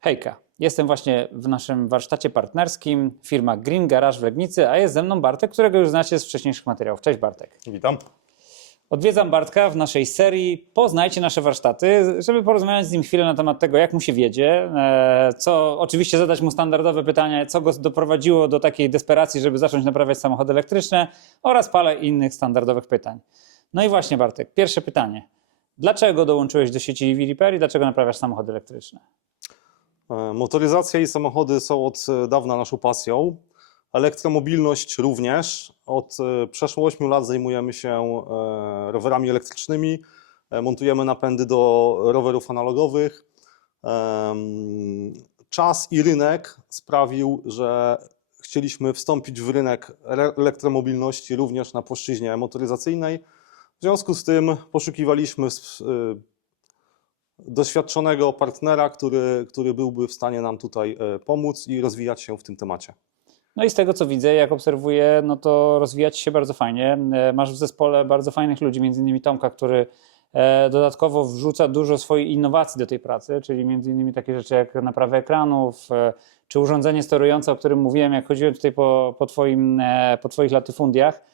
Hejka, jestem właśnie w naszym warsztacie partnerskim, firma Green Garage w Legnicy, a jest ze mną Bartek, którego już znacie z wcześniejszych materiałów. Cześć Bartek. Witam. Odwiedzam Bartka w naszej serii Poznajcie nasze warsztaty, żeby porozmawiać z nim chwilę na temat tego, jak mu się wiedzie, oczywiście zadać mu standardowe pytania, co go doprowadziło do takiej desperacji, żeby zacząć naprawiać samochody elektryczne oraz parę innych standardowych pytań. No i właśnie Bartek, pierwsze pytanie. Dlaczego dołączyłeś do sieci EV Repair i dlaczego naprawiasz samochody elektryczne? Motoryzacja i samochody są od dawna naszą pasją. Elektromobilność również. Od przeszło 8 lat zajmujemy się rowerami elektrycznymi. Montujemy napędy do rowerów analogowych. Czas i rynek sprawił, że chcieliśmy wstąpić w rynek elektromobilności również na płaszczyźnie motoryzacyjnej. W związku z tym poszukiwaliśmy doświadczonego partnera, który byłby w stanie nam tutaj pomóc i rozwijać się w tym temacie. No i z tego co widzę, jak obserwuję, no to rozwijać się bardzo fajnie. Masz w zespole bardzo fajnych ludzi, między innymi Tomka, który dodatkowo wrzuca dużo swoich innowacji do tej pracy, czyli między innymi takie rzeczy jak naprawa ekranów, czy urządzenie sterujące, o którym mówiłem, jak chodziłem tutaj po twoich latyfundiach.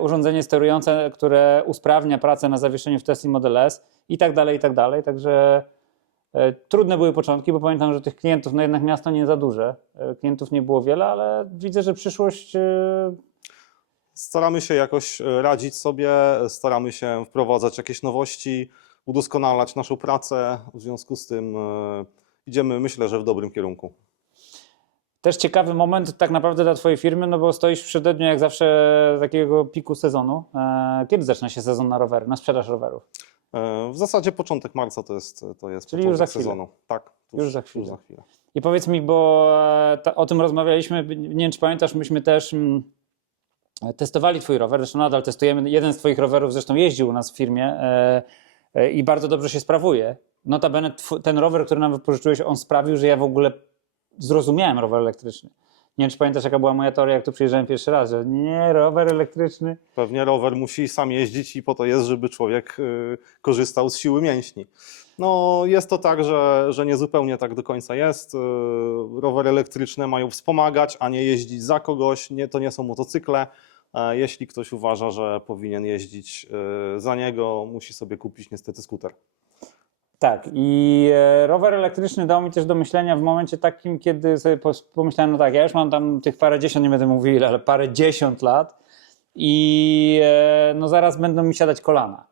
Urządzenie sterujące, które usprawnia pracę na zawieszeniu w Tesla Model S i tak dalej, i tak dalej. Także trudne były początki, bo pamiętam, że tych klientów, no jednak miasto nie za duże, klientów nie było wiele, ale widzę, że przyszłość... Staramy się jakoś radzić sobie, staramy się wprowadzać jakieś nowości, udoskonalać naszą pracę, w związku z tym idziemy, myślę, że w dobrym kierunku. Też ciekawy moment tak naprawdę dla twojej firmy, no bo stoisz w przededniu jak zawsze takiego piku sezonu. Kiedy zaczyna się sezon na rowery, na sprzedaż rowerów? W zasadzie początek marca to jest Czyli początek już za chwilę. sezonu. Tak, Już za chwilę. I powiedz mi, bo o tym rozmawialiśmy, nie wiem czy pamiętasz, myśmy też testowali twój rower, zresztą nadal testujemy, jeden z twoich rowerów zresztą jeździł u nas w firmie i bardzo dobrze się sprawuje. Notabene ten rower, który nam wypożyczyłeś, on sprawił, że ja w ogóle zrozumiałem rower elektryczny. Nie wiem, czy pamiętasz, jaka była moja teoria, jak tu przyjeżdżałem pierwszy raz, że nie, rower elektryczny. Pewnie rower musi sam jeździć i po to jest, żeby człowiek korzystał z siły mięśni. No jest to tak, że nie zupełnie tak do końca jest. Rowery elektryczne mają wspomagać, a nie jeździć za kogoś. To nie są motocykle. Jeśli ktoś uważa, że powinien jeździć za niego, musi sobie kupić niestety skuter. Tak, i rower elektryczny dał mi też do myślenia w momencie takim, kiedy sobie pomyślałem, no tak, ja już mam tam tych parędziesiąt, nie będę mówił ile, ale parędziesiąt lat i no zaraz będą mi siadać kolana.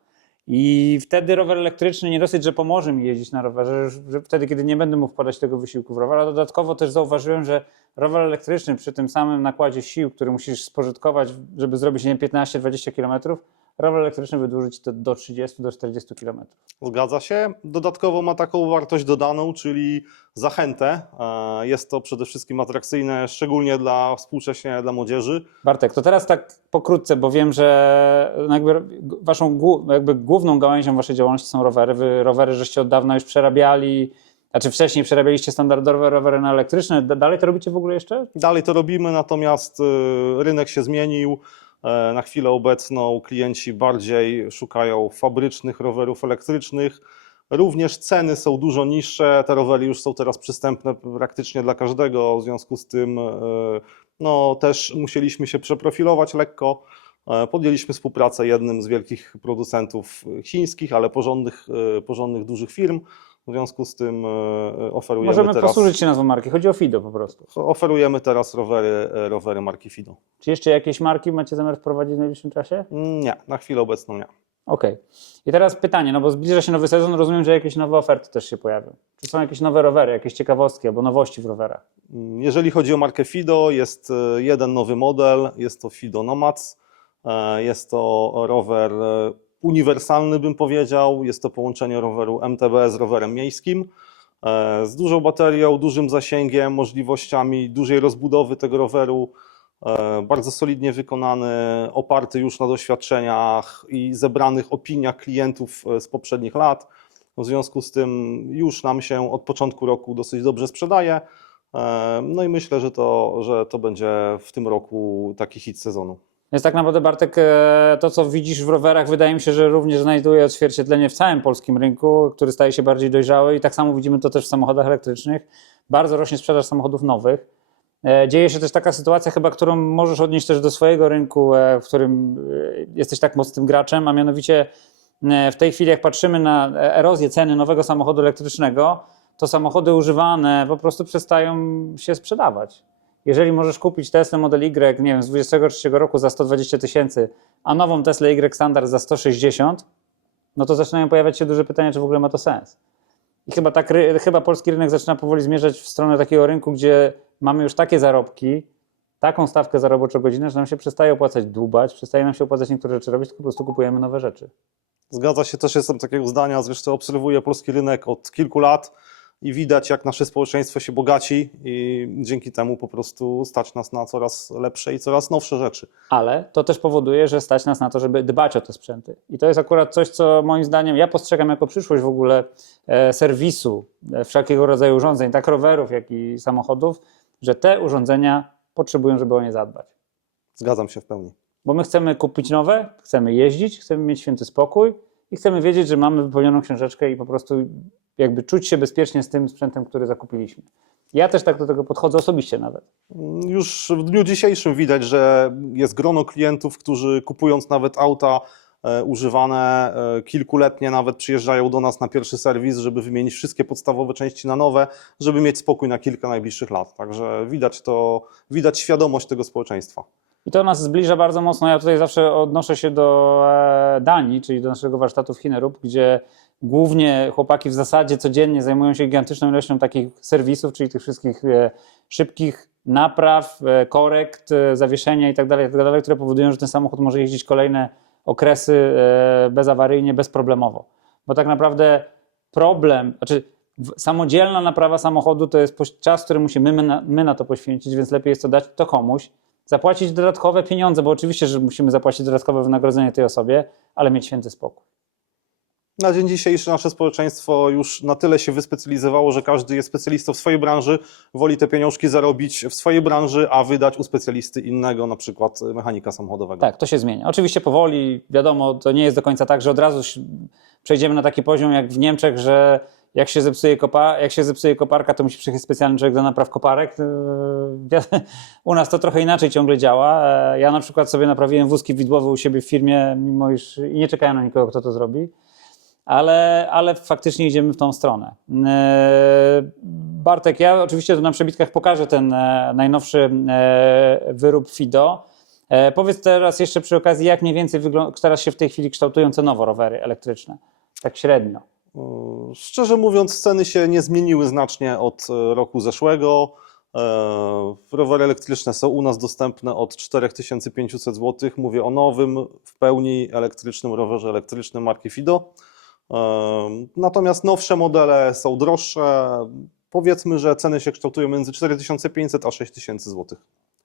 I wtedy rower elektryczny nie dosyć, że pomoże mi jeździć na rowerze, że wtedy, kiedy nie będę mógł wkładać tego wysiłku w rower, a dodatkowo też zauważyłem, że rower elektryczny przy tym samym nakładzie sił, który musisz spożytkować, żeby zrobić 15-20 km, rower elektryczny wydłuży ci to do 30-40 km. Zgadza się. Dodatkowo ma taką wartość dodaną, czyli zachętę. Jest to przede wszystkim atrakcyjne, szczególnie współcześnie dla młodzieży. Bartek, to teraz tak pokrótce, bo wiem, że jakby waszą główną gałęzią waszej działalności są rowery. Wy rowery żeście od dawna już przerabiali, znaczy wcześniej przerabialiście standardowe rowery na elektryczne. Dalej to robicie w ogóle jeszcze? Dalej to robimy, natomiast rynek się zmienił. Na chwilę obecną klienci bardziej szukają fabrycznych rowerów elektrycznych. Również ceny są dużo niższe, te rowery już są teraz przystępne praktycznie dla każdego, w związku z tym no, też musieliśmy się przeprofilować lekko. Podjęliśmy współpracę jednym z wielkich producentów chińskich, ale porządnych dużych firm. W związku z tym oferujemy Możemy teraz... posłużyć się nazwą marki, chodzi o Fido po prostu. Oferujemy teraz rowery marki Fido. Czy jeszcze jakieś marki macie zamiar wprowadzić w najbliższym czasie? Nie, na chwilę obecną nie. Okej. I teraz pytanie, no bo zbliża się nowy sezon, rozumiem, że jakieś nowe oferty też się pojawią. Czy są jakieś nowe rowery, jakieś ciekawostki albo nowości w rowerach? Jeżeli chodzi o markę Fido, jest jeden nowy model, jest to Fido Nomads. Jest to rower uniwersalny, bym powiedział. Jest to połączenie roweru MTB z rowerem miejskim. Z dużą baterią, dużym zasięgiem, możliwościami dużej rozbudowy tego roweru. Bardzo solidnie wykonany, oparty już na doświadczeniach i zebranych opiniach klientów z poprzednich lat. W związku z tym już nam się od początku roku dosyć dobrze sprzedaje. No i myślę, że to będzie w tym roku taki hit sezonu. Więc tak naprawdę, Bartek, to co widzisz w rowerach, wydaje mi się, że również znajduje odzwierciedlenie w całym polskim rynku, który staje się bardziej dojrzały i tak samo widzimy to też w samochodach elektrycznych. Bardzo rośnie sprzedaż samochodów nowych. Dzieje się też taka sytuacja chyba, którą możesz odnieść też do swojego rynku, w którym jesteś tak mocnym graczem, a mianowicie w tej chwili jak patrzymy na erozję ceny nowego samochodu elektrycznego, to samochody używane po prostu przestają się sprzedawać. Jeżeli możesz kupić Tesla Model Y, nie wiem, z 23 roku za 120 000, a nową Tesla Y Standard za 160, no to zaczynają pojawiać się duże pytania, czy w ogóle ma to sens. I chyba polski rynek zaczyna powoli zmierzać w stronę takiego rynku, gdzie mamy już takie zarobki, taką stawkę za roboczogodzinę, że nam się przestaje opłacać dłubać, przestaje nam się opłacać niektóre rzeczy robić, tylko po prostu kupujemy nowe rzeczy. Zgadza się, też jestem takiego zdania, zresztą obserwuję polski rynek od kilku lat i widać, jak nasze społeczeństwo się bogaci i dzięki temu po prostu stać nas na coraz lepsze i coraz nowsze rzeczy. Ale to też powoduje, że stać nas na to, żeby dbać o te sprzęty. I to jest akurat coś, co moim zdaniem ja postrzegam jako przyszłość w ogóle serwisu wszelkiego rodzaju urządzeń, tak rowerów, jak i samochodów, że te urządzenia potrzebują, żeby o nie zadbać. Zgadzam się w pełni. Bo my chcemy kupić nowe, chcemy jeździć, chcemy mieć święty spokój i chcemy wiedzieć, że mamy wypełnioną książeczkę i po prostu jakby czuć się bezpiecznie z tym sprzętem, który zakupiliśmy. Ja też tak do tego podchodzę osobiście nawet. Już w dniu dzisiejszym widać, że jest grono klientów, którzy kupując nawet auta używane, kilkuletnie nawet przyjeżdżają do nas na pierwszy serwis, żeby wymienić wszystkie podstawowe części na nowe, żeby mieć spokój na kilka najbliższych lat. Także widać świadomość tego społeczeństwa. I to nas zbliża bardzo mocno. Ja tutaj zawsze odnoszę się do Danii, czyli do naszego warsztatu w Hinnerup, gdzie głównie chłopaki w zasadzie codziennie zajmują się gigantyczną ilością takich serwisów, czyli tych wszystkich szybkich napraw, korekt, zawieszenia itd., które powodują, że ten samochód może jeździć kolejne okresy bezawaryjnie, bezproblemowo. Bo tak naprawdę samodzielna naprawa samochodu to jest czas, który musimy my na to poświęcić, więc lepiej jest to dać to komuś, zapłacić dodatkowe pieniądze, bo oczywiście, że musimy zapłacić dodatkowe wynagrodzenie tej osobie, ale mieć święty spokój. Na dzień dzisiejszy nasze społeczeństwo już na tyle się wyspecjalizowało, że każdy jest specjalistą w swojej branży, woli te pieniążki zarobić w swojej branży, a wydać u specjalisty innego, na przykład mechanika samochodowego. Tak, to się zmienia. Oczywiście powoli, wiadomo, to nie jest do końca tak, że od razu przejdziemy na taki poziom jak w Niemczech, że jak się zepsuje koparka, to musi przyjechać specjalny człowiek do napraw koparek. U nas to trochę inaczej ciągle działa. Ja na przykład sobie naprawiłem wózki widłowe u siebie w firmie, mimo iż i nie czekałem na nikogo, kto to zrobi. Ale faktycznie idziemy w tą stronę. Bartek, ja oczywiście tu na przebitkach pokażę ten najnowszy wyrób FIDO. Powiedz teraz jeszcze przy okazji, jak mniej więcej teraz się w tej chwili kształtują cenowo rowery elektryczne, tak średnio. Szczerze mówiąc, ceny się nie zmieniły znacznie od roku zeszłego. Rowery elektryczne są u nas dostępne od 4500 zł. Mówię o nowym, w pełni elektrycznym rowerze elektrycznym marki FIDO. Natomiast nowsze modele są droższe. Powiedzmy, że ceny się kształtują między 4500 a 6000 zł.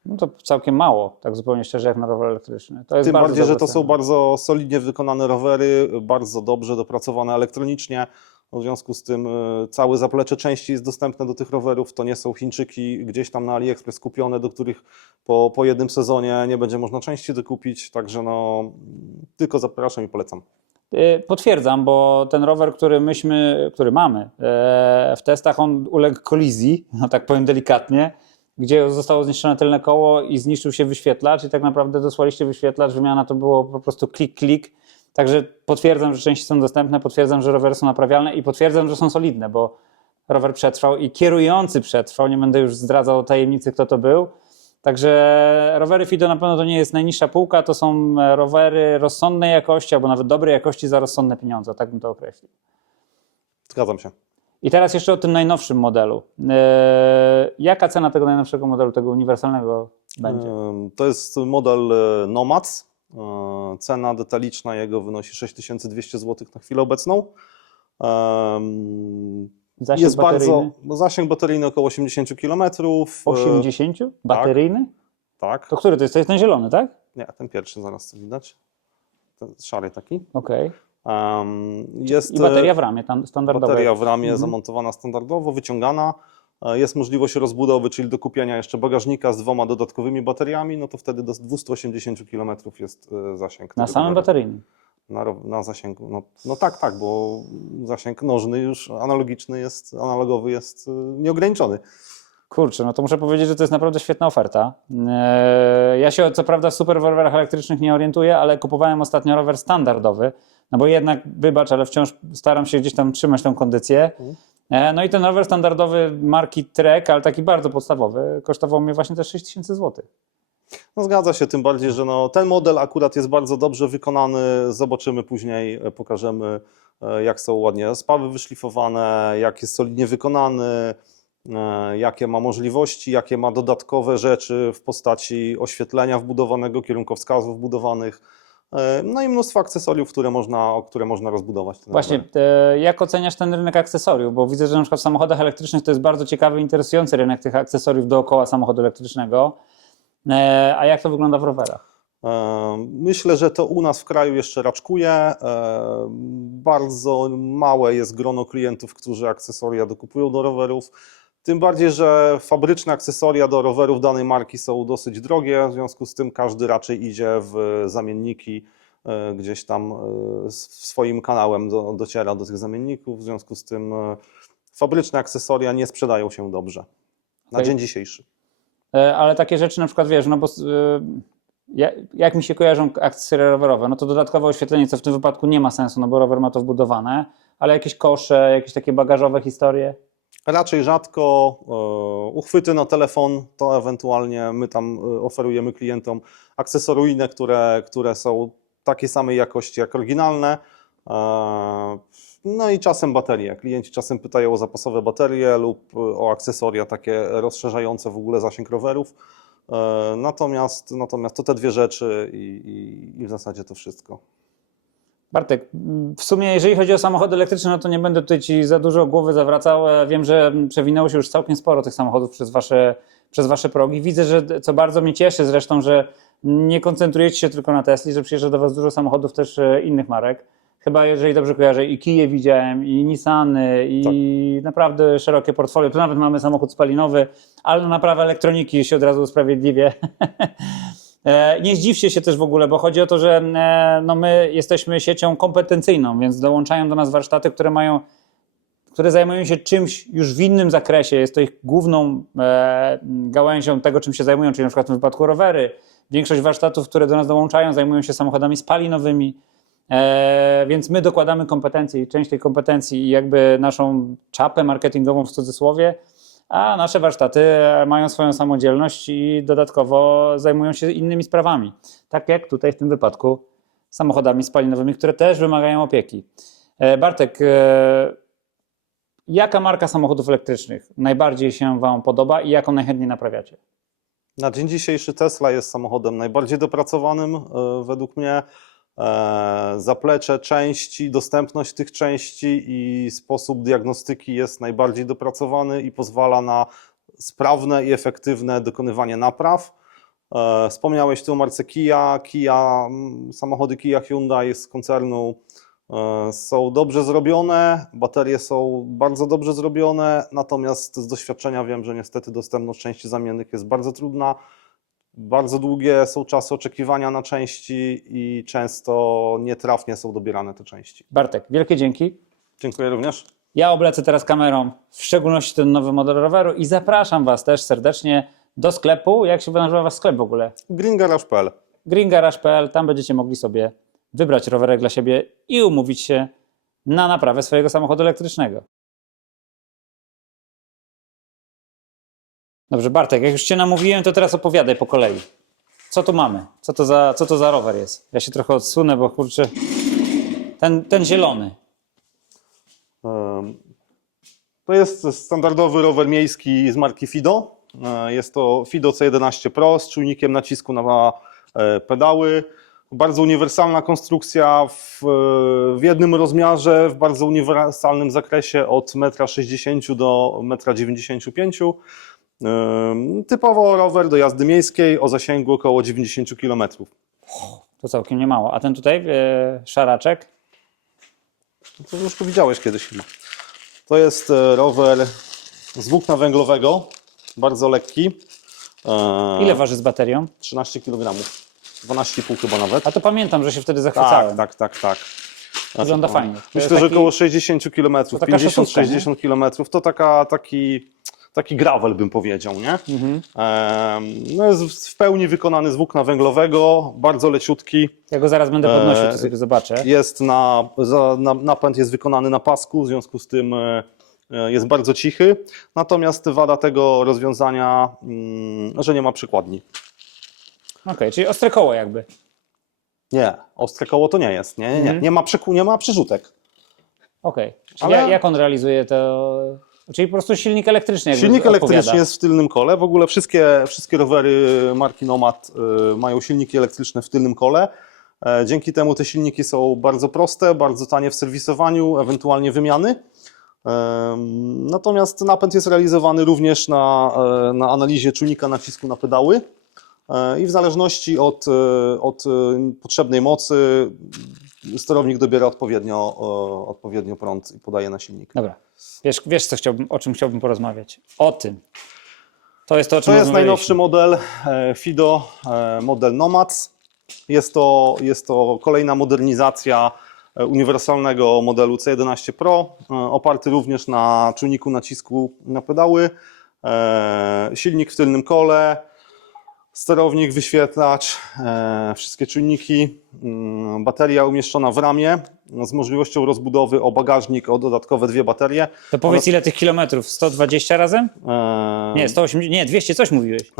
No to całkiem mało, tak zupełnie szczerze, jak na rower elektryczny. To jest Tym bardzo bardziej, że dobra to cena. są bardzo solidnie wykonane rowery, bardzo dobrze dopracowane elektronicznie. W związku z tym całe zaplecze części jest dostępne do tych rowerów. To nie są Chińczyki gdzieś tam na AliExpress kupione, do których po jednym sezonie nie będzie można części dokupić. Także no, tylko zapraszam i polecam. Potwierdzam, bo ten rower, który mamy w testach, on uległ kolizji, no tak powiem delikatnie, gdzie zostało zniszczone tylne koło i zniszczył się wyświetlacz i tak naprawdę dosłaliście wyświetlacz, wymiana to było po prostu klik. Także potwierdzam, że części są dostępne, potwierdzam, że rowery są naprawialne i potwierdzam, że są solidne, bo rower przetrwał i kierujący przetrwał, nie będę już zdradzał tajemnicy, kto to był. Także rowery FIDO na pewno to nie jest najniższa półka, to są rowery rozsądnej jakości albo nawet dobrej jakości za rozsądne pieniądze, tak bym to określił. Zgadzam się. I teraz jeszcze o tym najnowszym modelu. Jaka cena tego najnowszego modelu, tego uniwersalnego będzie? To jest model Nomads. Cena detaliczna jego wynosi 6200 zł na chwilę obecną. Zasięg Jest bateryjny? zasięg bateryjny około 80 km. 80? Bateryjny? Tak. To który to jest? To jest ten zielony, tak? Nie, ten pierwszy zaraz to widać. Ten szary taki. Okej. Jest I bateria w ramie, tam standardowa. bateria w ramie zamontowana standardowo, wyciągana. jest możliwość rozbudowy, czyli dokupienia jeszcze bagażnika z 2 dodatkowymi bateriami, no to wtedy do 280 km jest zasięg. Na tego samym roweru. bateryjnym. Na zasięgu. No tak, bo zasięg nożny już analogowy jest nieograniczony. Kurczę, no to muszę powiedzieć, że to jest naprawdę świetna oferta. Ja się co prawda w super rowerach elektrycznych nie orientuję, ale kupowałem ostatnio rower standardowy, no bo jednak, wybacz, ale wciąż staram się gdzieś tam trzymać tą kondycję. No i ten rower standardowy marki Trek, ale taki bardzo podstawowy, kosztował mnie właśnie też 6000 zł. No zgadza się, tym bardziej, że ten model akurat jest bardzo dobrze wykonany. Zobaczymy później, pokażemy, jak są ładnie spawy wyszlifowane, jak jest solidnie wykonany, jakie ma możliwości, jakie ma dodatkowe rzeczy w postaci oświetlenia wbudowanego, kierunkowskazów wbudowanych, no i mnóstwo akcesoriów, które można rozbudować. Właśnie, jak oceniasz ten rynek akcesoriów? Bo widzę, że na przykład w samochodach elektrycznych to jest bardzo ciekawy, interesujący rynek tych akcesoriów dookoła samochodu elektrycznego. A jak to wygląda w rowerach? Myślę, że to u nas w kraju jeszcze raczkuje. Bardzo małe jest grono klientów, którzy akcesoria dokupują do rowerów. Tym bardziej, że fabryczne akcesoria do rowerów danej marki są dosyć drogie, w związku z tym każdy raczej idzie w zamienniki, gdzieś tam swoim kanałem dociera do tych zamienników, w związku z tym fabryczne akcesoria nie sprzedają się dobrze na dzień dzisiejszy. Ale takie rzeczy na przykład, wiesz, no bo jak mi się kojarzą akcesoria rowerowe, no to dodatkowe oświetlenie, co w tym wypadku nie ma sensu, no bo rower ma to wbudowane, ale jakieś kosze, jakieś takie bagażowe historie? Raczej rzadko. Uchwyty na telefon to ewentualnie my tam oferujemy klientom akcesoryjne, które są takiej samej jakości jak oryginalne. No i czasem baterie. Klienci czasem pytają o zapasowe baterie lub o akcesoria takie rozszerzające w ogóle zasięg rowerów. Natomiast to te dwie rzeczy i w zasadzie to wszystko. Bartek, w sumie jeżeli chodzi o samochody elektryczne, no to nie będę tutaj Ci za dużo głowy zawracał. Wiem, że przewinęło się już całkiem sporo tych samochodów przez wasze progi. Widzę, że co bardzo mnie cieszy zresztą, że nie koncentrujecie się tylko na Tesli, że przyjeżdża do Was dużo samochodów też innych marek. Chyba, jeżeli dobrze kojarzę, i Kiję widziałem, i Nissany, i naprawdę szerokie portfolio. Tu nawet mamy samochód spalinowy, ale na naprawę elektroniki się od razu usprawiedliwię. Nie zdziwcie się też w ogóle, bo chodzi o to, że no my jesteśmy siecią kompetencyjną, więc dołączają do nas warsztaty, które zajmują się czymś już w innym zakresie. Jest to ich główną gałęzią tego, czym się zajmują, czyli na przykład w tym wypadku rowery. Większość warsztatów, które do nas dołączają, zajmują się samochodami spalinowymi, więc my dokładamy kompetencje i część tej kompetencji i jakby naszą czapę marketingową w cudzysłowie, a nasze warsztaty mają swoją samodzielność i dodatkowo zajmują się innymi sprawami. Tak jak tutaj w tym wypadku samochodami spalinowymi, które też wymagają opieki. Bartek, jaka marka samochodów elektrycznych najbardziej się Wam podoba i jaką najchętniej naprawiacie? Na dzień dzisiejszy Tesla jest samochodem najbardziej dopracowanym według mnie. Zaplecze części, dostępność tych części i sposób diagnostyki jest najbardziej dopracowany i pozwala na sprawne i efektywne dokonywanie napraw. Wspomniałeś tu o marce Kia. Samochody Kia Hyundai z koncernu są dobrze zrobione, baterie są bardzo dobrze zrobione, natomiast z doświadczenia wiem, że niestety dostępność części zamiennych jest bardzo trudna. Bardzo długie są czasy oczekiwania na części i często nietrafnie są dobierane te części. Bartek, wielkie dzięki. Dziękuję również. Ja oblecę teraz kamerą, w szczególności ten nowy model roweru i zapraszam Was też serdecznie do sklepu. Jak się nazywa Wasz sklep w ogóle? greengarage.pl. greengarage.pl, tam będziecie mogli sobie wybrać rowerek dla siebie i umówić się na naprawę swojego samochodu elektrycznego. Dobrze, Bartek, jak już Cię namówiłem, to teraz opowiadaj po kolei. Co tu mamy? Co to za rower jest? Ja się trochę odsunę, bo kurczę, ten zielony. To jest standardowy rower miejski z marki Fido. Jest to Fido C11 Pro z czujnikiem nacisku na pedały. Bardzo uniwersalna konstrukcja w jednym rozmiarze, w bardzo uniwersalnym zakresie od 1,60 m do 1,95 m. Typowo rower do jazdy miejskiej o zasięgu około 90 km. To całkiem niemało. A ten tutaj szaraczek? To już tu widziałeś kiedyś chyba. To jest rower z włókna węglowego, bardzo lekki. Ile waży z baterią? 13 kg, 12,5 chyba nawet. A to pamiętam, że się wtedy zachwycałem. Tak. Wygląda fajnie. To Myślę, jest że taki- około 60 km, to taka szosówka, 50-60 km to taki gravel, bym powiedział, nie? No jest w pełni wykonany z włókna węglowego, bardzo leciutki. Ja go zaraz będę podnosił, to sobie zobaczę. Jest napęd jest wykonany na pasku, w związku z tym jest bardzo cichy. Natomiast wada tego rozwiązania, że nie ma przykładni. Okej, czyli ostre koło jakby. Nie, ostre koło to nie jest. Nie. Nie ma przerzutek. Okej. Czyli Ale- jak on realizuje to? Czyli po prostu silnik elektryczny jakby Silnik odpowiada. elektryczny jest w tylnym kole. W ogóle wszystkie rowery marki Nomad mają silniki elektryczne w tylnym kole. Dzięki temu te silniki są bardzo proste, bardzo tanie w serwisowaniu, ewentualnie wymiany. Natomiast napęd jest realizowany również na analizie czujnika nacisku na pedały i w zależności od potrzebnej mocy sterownik dobiera odpowiednio prąd i podaje na silnik. Dobra. Wiesz o czym chciałbym porozmawiać? O tym. To jest to, o czym To jest najnowszy rozmawialiśmy. model FIDO, model Nomads. Jest to kolejna modernizacja uniwersalnego modelu C11 Pro, oparty również na czujniku nacisku na pedały, silnik w tylnym kole, sterownik, wyświetlacz, wszystkie czujniki, bateria umieszczona w ramie z możliwością rozbudowy o bagażnik, o dodatkowe 2 baterie. To powiedz ile tych kilometrów? 120 razem? E, Nie, 180, nie, 200, coś mówiłeś.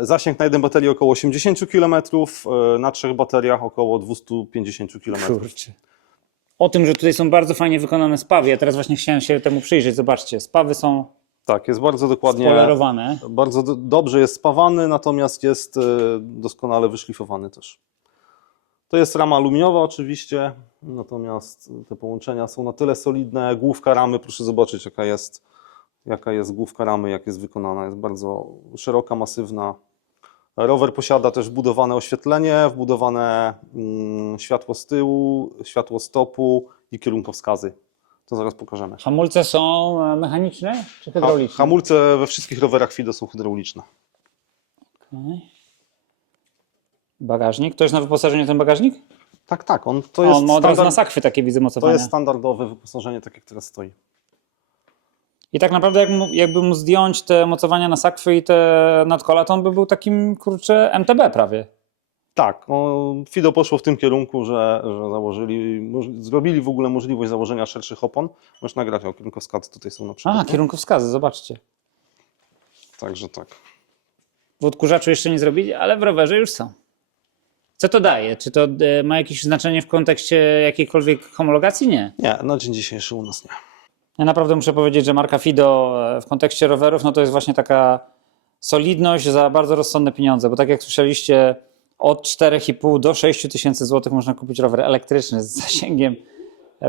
Zasięg na jednej baterii około 80 km, na 3 bateriach około 250 km. Kurczę. O tym, że tutaj są bardzo fajnie wykonane spawy. Ja teraz właśnie chciałem się temu przyjrzeć. Zobaczcie, spawy są Tak, jest bardzo dokładnie, spolerowane. bardzo dobrze jest spawany, natomiast jest doskonale wyszlifowany też. To jest rama aluminiowa oczywiście, natomiast te połączenia są na tyle solidne. Główka ramy, proszę zobaczyć jaka jest główka ramy, jak jest wykonana. Jest bardzo szeroka, masywna. Rower posiada też wbudowane oświetlenie, wbudowane światło z tyłu, światło stopu i kierunkowskazy. To zaraz pokażemy. Hamulce są mechaniczne czy hydrauliczne? Hamulce we wszystkich rowerach FIDO są hydrauliczne. Okej. Bagażnik. To jest na wyposażeniu ten bagażnik? Tak, to On jest, ma od razu na standard, sakwy takie widzę to mocowania. jest standardowe wyposażenie, tak jak teraz stoi. I tak naprawdę jakby mu zdjąć te mocowania na sakwy i te nadkola, to on by był takim, kurczę, MTB prawie. Tak, FIDO poszło w tym kierunku, że zrobili w ogóle możliwość założenia szerszych opon. Możesz nagrać, o kierunkowskazy tutaj są na przykład. A, kierunkowskazy, zobaczcie. Także tak. W odkurzaczu jeszcze nie zrobili, ale w rowerze już są. Co to daje? Czy to ma jakieś znaczenie w kontekście jakiejkolwiek homologacji? Nie. Nie, na dzień dzisiejszy u nas nie. Ja naprawdę muszę powiedzieć, że marka FIDO w kontekście rowerów, no to jest właśnie taka solidność za bardzo rozsądne pieniądze, bo tak jak słyszeliście, od 4,5 do 6 tysięcy złotych można kupić rower elektryczny z zasięgiem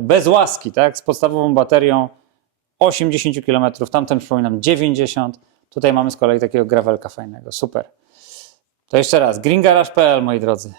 bez łaski, tak? Z podstawową baterią 80 km, tamten przypominam 90. Tutaj mamy z kolei takiego gravelka fajnego, super. To jeszcze raz, greengarage.pl moi drodzy.